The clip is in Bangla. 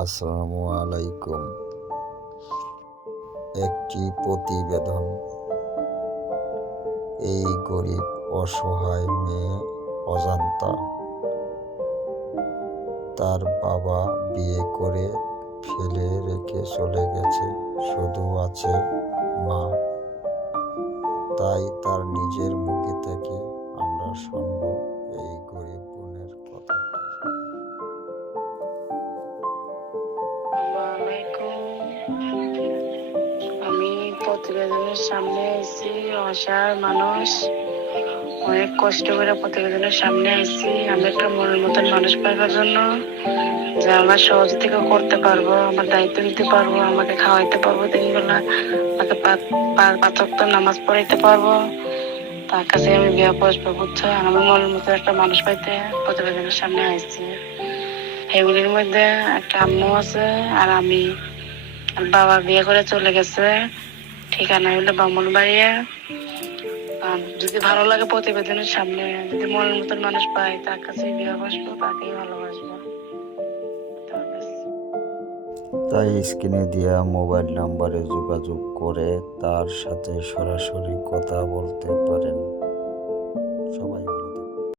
আসসালামু আলাইকুম। একটি প্রতিবেদন। এই গরিব অসহায় মেয়ে অজান্তা, তার বাবা বিয়ে করে ফেলে রেখে চলে গেছে, শুধু আছে মা। তাই তার নিজের মুখে থেকে আমরা শুনব এই গরিব বোনের কথা। আমি প্রতিবেদনের সামনে এসেছি। অসহায় মানুষ, অনেক কষ্ট করে প্রতিবেদনের সামনে এসেছি। আমি একটা মনের মতন মানুষ পাইবার জন্য, যে আমার সহযোগিতা করতে পারবো, আমার দায়িত্ব নিতে পারবো, আমাকে খাওয়াইতে পারবো 3 বেলা, আমাকে 5 ওয়াক্ত নামাজ পড়াইতে পারবো, তার কাছে আমি বিয়ে বসবো, বুঝছো? আমি মনের মতো একটা মানুষ পাইতে প্রতিবেদনের সামনে আসছি। ফ্যামিলির মধ্যে একটা আম্মু আছে আর আমি। আর বাবা বিয়ে করে চলে গেছে, ঠিকানা হইলো ব্রাহ্মণবাড়িয়া। যদি ভালো লাগে প্রতিবেদনের সামনে, যদি মনের মতন মানুষ পাই, তার কাছে বিয়ে বসবো, তাকেই ভালোবাসবো। তাই স্ক্রিনে দেওয়া মোবাইল নাম্বারে যোগাযোগ করে তার সাথে সরাসরি কথা বলতে পারেন। সবাই